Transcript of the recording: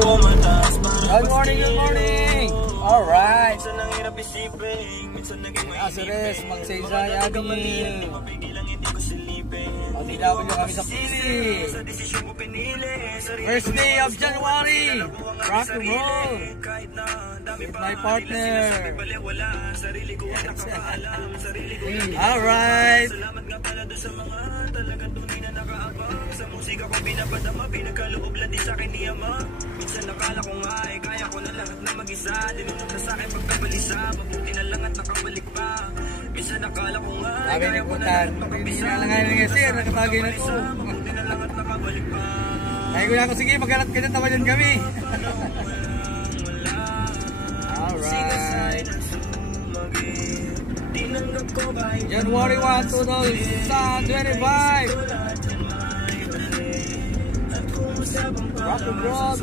Good morning, good morning! Alright! Aseres, magsaysay amin. OTW kami sa Pili. First day of January. Rock and roll. With my partner. Alright! Sa musika ko pinapadama, pinagkaloob lang din sa akin ni Ama. Minsan nakala ko nga kaya ko na lahat na mag-isa. Dinunod na sa akin pagkabalisa, mabuti na lang at nakabalik pa. Minsan nakala ko nga kaya ko na lahat makapisa. Nakatagay na ito. Mabuti na lang at nakabalik pa. Kaya ko na ako, sige magkalat ka dyan, tawanan kami. Alright. January 1, 2025. Rock and roll.